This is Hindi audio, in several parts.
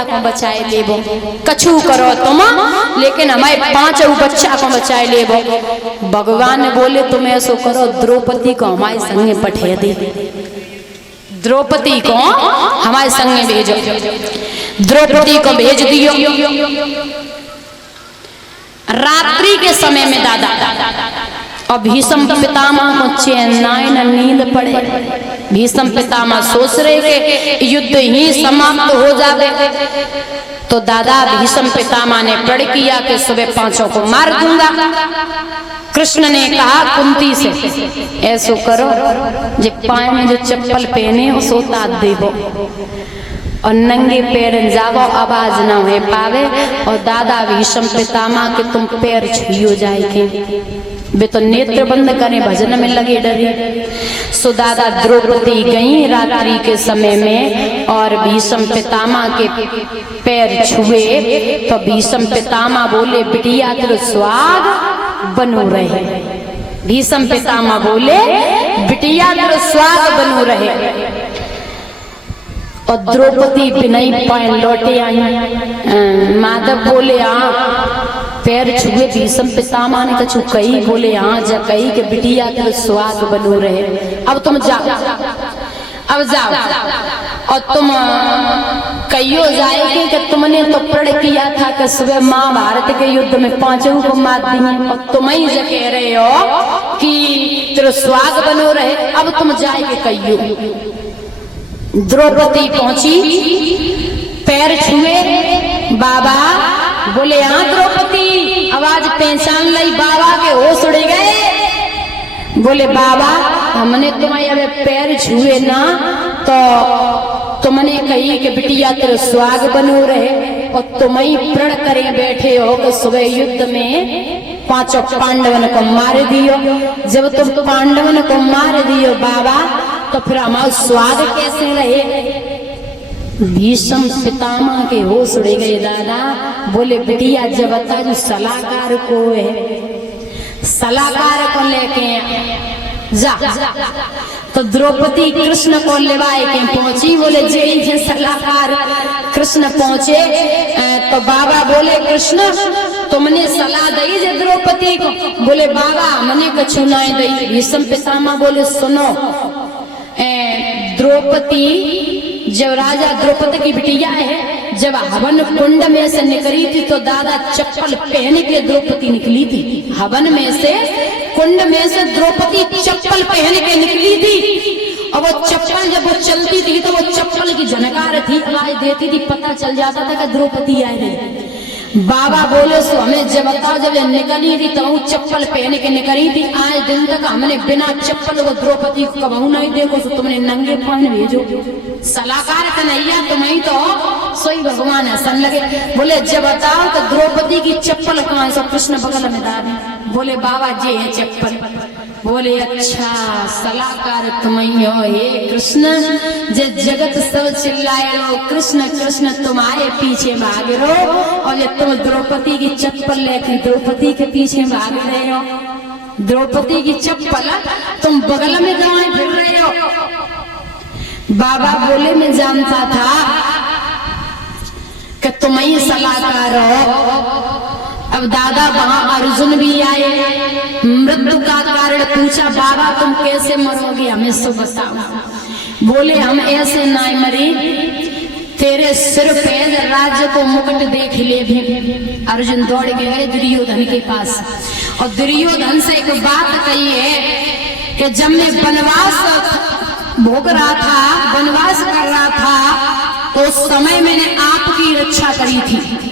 बेटा को बचाए लेबो, कछु करो तुम लेकिन हमारे 5 बच्चा को बचाए लेबो। भगवान ने बोले तुम ऐसो करो, द्रौपदी को हमारे संगे पठे दे, द्रौपदी को हमारे संगे भेजो। द्रौपदी को भेज दियो। रात्रि के समय में दादा और भीष्म पितामह को चैन नींद पड़े। भीष्म पितामह सोच रहे कि युद्ध ही समाप्त हो जावे, तो दादा भीष्म पितामह ने प्रण किया कि सुबह 5 को मार दूंगा। कृष्ण ने कहा कुंती से ऐसो करो, जो पाए में जो चप्पल पहने वो सोता देवो और नंगे पैर जावो, आवाज न हो पावे। और दादा भीष्म पितामह के तुम पैर छुइयो जाए, वे तो नेत्र बंद करें, भजन में लगे डरे। सो दादा द्रौपदी गई रात्रि के समय में और भीष्म पितामह के पैर छुए, तो भीष्म पितामह बोले बिटिया तेरे स्वाग बनो रहे। भीष्म पितामह बोले बिटिया तेरे स्वाग बनो रहे। और द्रौपदी बिनई पैन लौटे आई। माधव बोले हाँ पैर छुए। भीष्म पितामह ने कछु कही, बोले हाँ जा कही कि बिटिया तेरे स्वाग बनो रहे। अब तुम जाओ, अब जाओ और तुम कहियो जाएगी कि तुमने तो प्रण किया था कि सुबह महाभारत के युद्ध में 5 को मार देंगे, और तुम ही जो कह रहे हो कि तेरे स्वाग बनो रहे। अब तुम जाएगे कहियो। द्रौपदी पहुंची, पैर छुए, बाबा बोले हाँ द्रौपदी, आवाज पहचान ली, बाबा के होश उड़ गए। बोले बाबा हमने तुम्हारे अब पैर छुए ना, तो तुमने कही कि बिटिया तेरे स्वाग बनो रहे, और तुम ही प्रण करे बैठे हो कि सुबह युद्ध में 5 पांडवन को मार दियो। जब तुम पांडवन को मार दियो बाबा, तो फिर हमारा स्वाग कैसे रहे। भीष्म पितामह के होश उड़ गए दादा। बोले बिटिया जब बता जो सलाहकार को है, सलाहकार को लेके जा। तो द्रौपदी कृष्ण को लेवाए के पहुंची। बोले जय सलाहकार। कृष्ण पहुंचे तो बाबा बोले कृष्ण तुमने सलाह दी जे द्रौपदी को। बोले बाबा हमने कछु नहीं दी। भीष्म पितामह बोले सुनो, द्रौपदी जब राजा द्रौपदी की बिटिया है, जब हवन कुंड में से निकली थी तो दादा चप्पल पहन के द्रौपदी निकली थी। हवन में से कुंड में से द्रौपदी चप्पल पहन के निकली थी। और वो चप्पल जब वो चलती थी तो वो चप्पल की झनकार थी, आवाज देती थी, पता चल जाता था कि द्रौपदी आई है। बाबा बोले सो हमें जब बताओ, जब निकली थी तो चप्पल पहन के निकली थी। आज दिन तक हमने बिना चप्पल को द्रौपदी को कबहू नहीं देखो, तो तुमने नंगे पान भेजो। सलाहकार कन्हैया तुम्हें तो सोई भगवान हंसन लगे। बोले जब बताओ तो द्रौपदी की चप्पल कहाँ से? कृष्ण बगल में दाबी। बोले बाबा जी है चप्पल। बोले अच्छा सलाहकार तुम ही हो। हे कृष्ण जे जगत सब चिल्लाए रो कृष्ण कृष्ण तुम्हारे पीछे भाग रो, और ये तुम द्रौपदी की चप्पल लेके द्रौपदी के पीछे भाग रहे हो। द्रौपदी की चप्पल तुम बगल में दबाए फिर रहे हो। बाबा बोले मैं जानता था कि तुम ही सलाहकार हो। अब दादा वहां अर्जुन भी आए, मृत्यु का कारण पूछा। बाबा तुम कैसे मरोगे हमें सब बताओ। बोले हम ऐसे नहीं मरे, तेरे सिर पे राज्य को मुकुट देख ले भी। अर्जुन दौड़ के गए दुर्योधन के पास, और दुर्योधन से एक बात कही है कि जब मैं वनवास भोग रहा था, वनवास कर रहा था, तो उस समय मैंने आपकी रक्षा करी थी।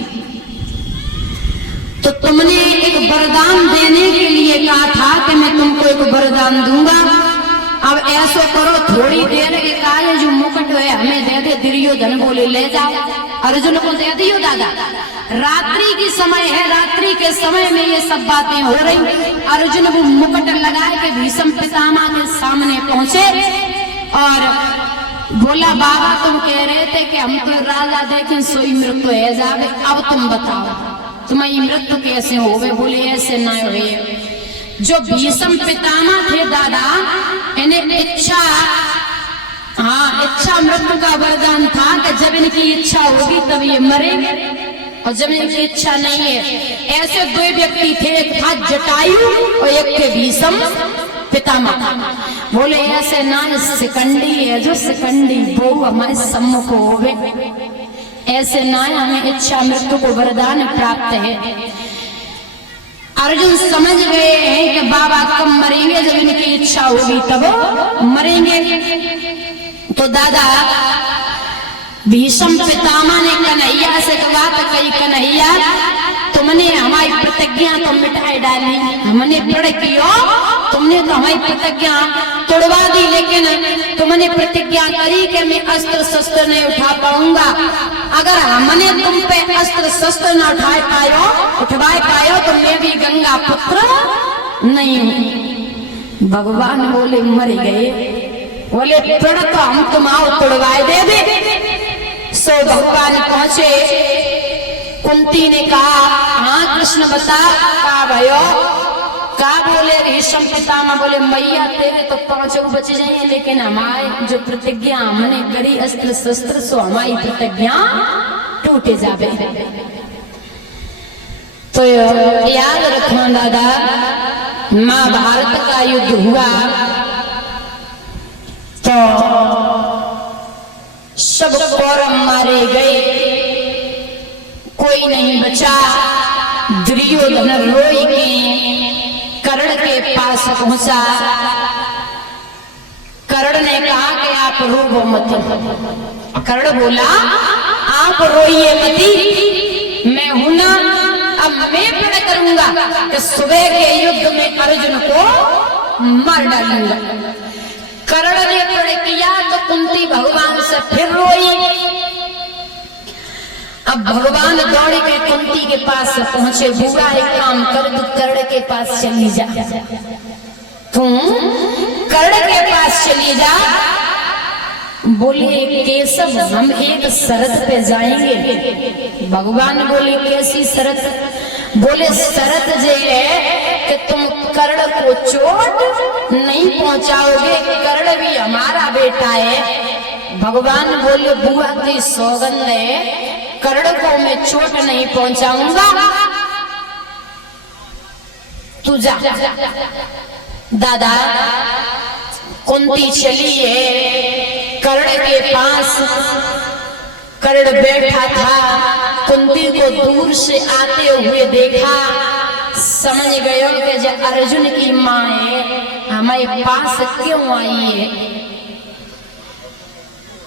तो तुमने एक वरदान देने के लिए कहा था कि मैं तुमको एक वरदान दूंगा। अब ऐसा करो थोड़ी देर के कार्य जो मुकुट है हमें दे दे। दुर्योधन बोले ले जाओ, अर्जुन को दे दियो दादा। रात्रि की समय है, रात्रि के समय में ये सब बातें हो रही। अर्जुन वो मुकुट लगाए के भीष्म पितामह के सामने पहुंचे और बोला बाबा तुम कह रहे थे कि हम तो राजा देखें सोई मृत्यु है जावे, अब तुम बताओ तुम्हारी मृत्यु कैसे हो गए? बोले ऐसे न हुए। जो भीष्म पितामह थे दादा, इन्हें इच्छा हाँ, इच्छा मृत्यु का वरदान था कि जब इनकी इच्छा होगी तब ये मरेंगे, और जब इनकी इच्छा नहीं है। ऐसे दो व्यक्ति थे, एक था जटायु और एक थे भीष्म पितामह। बोले ऐसे ना सिकंडी है जो सिकंडी वो हमारे सम्मुख होवे, ऐसे ना हमें इच्छा मृत्यु को वरदान प्राप्त है। अर्जुन समझ गए हैं कि बाबा कब मरेंगे, जब इनकी इच्छा होगी तब मरेंगे। तो दादा भीष्म पितामह ने कन्हैया से बात कही, कन्हैया तुमने हमारी प्रतिज्ञा तो मिटाई डाली, हमने प्रण किया, तुमने तो हमारी प्रतिज्ञा तोड़वा दी, लेकिन तुमने प्रतिज्ञा करी कि मैं अस्त्र शस्त्र नहीं उठा पाऊंगा। अगर हमने तुम पे अस्त्र शस्त्र न उठवा पायो तो मैं भी गंगा पुत्र नहीं हूं। भगवान बोले मर गए, बोले प्रण तो हम तुम्हारा तोड़वाए दे। सो भगवान पहुंचे, कुंती ने कहा हाँ कृष्ण बता का भयो का। बोले भीष्म पितामह बोले मैया तेरे तो पांचों बच जाएंगे, लेकिन हमारे जो प्रतिज्ञा हमने करी अस्त्र शस्त्र सो हमारी प्रतिज्ञा टूटे जावे। तो याद रखना दादा, महाभारत का युद्ध हुआ तो सब कौरव मारे गए, कोई नहीं बचा। दुर्योधन रोई के कर्ण के पास पहुंचा। कर्ण ने कहा कि आप रो मत। कर्ण बोला आप रोइए मती, मैं हूं ना, अब मैं प्रण करूंगा कि सुबह के युद्ध में अर्जुन को मार डालूंगा। कर्ण ने प्रण किया तो कुंती भगवान से फिर रोई। अब भगवान दौड़ के कुंती के पास पहुंचे, बुरा एक काम कर तू कर्ण के पास चली जा, तू कर्ण के पास चली जा। बोले केशव हम एक शर्त पे जाएंगे। भगवान बोले कैसी शर्त? बोले शर्त ये है कि तुम कर्ण को चोट नहीं पहुंचाओगे, कर्ण भी हमारा बेटा है। भगवान बोले बुआ की सौगंध है, कर्ण को मैं चोट नहीं पहुंचाऊंगा, तू जा। दादा कुंती चली है कर्ण के पास, कर्ण बैठा था, कुंती को दूर से आते हुए देखा, समझ गयो कि जब अर्जुन की माँ है हमारे पास क्यों आई है।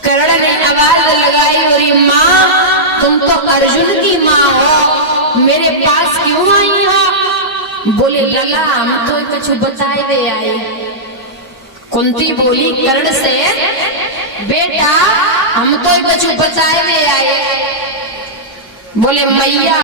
कर्ण ने आवाज लगाई और माँ तुम तो अर्जुन की माँ हो, मेरे पास क्यों आई हो? बोले लला हम तो कुछ बताए दे आए। कुंती बोली कर्ण से बेटा हम तो कुछ बताए दे आए। बोले मैया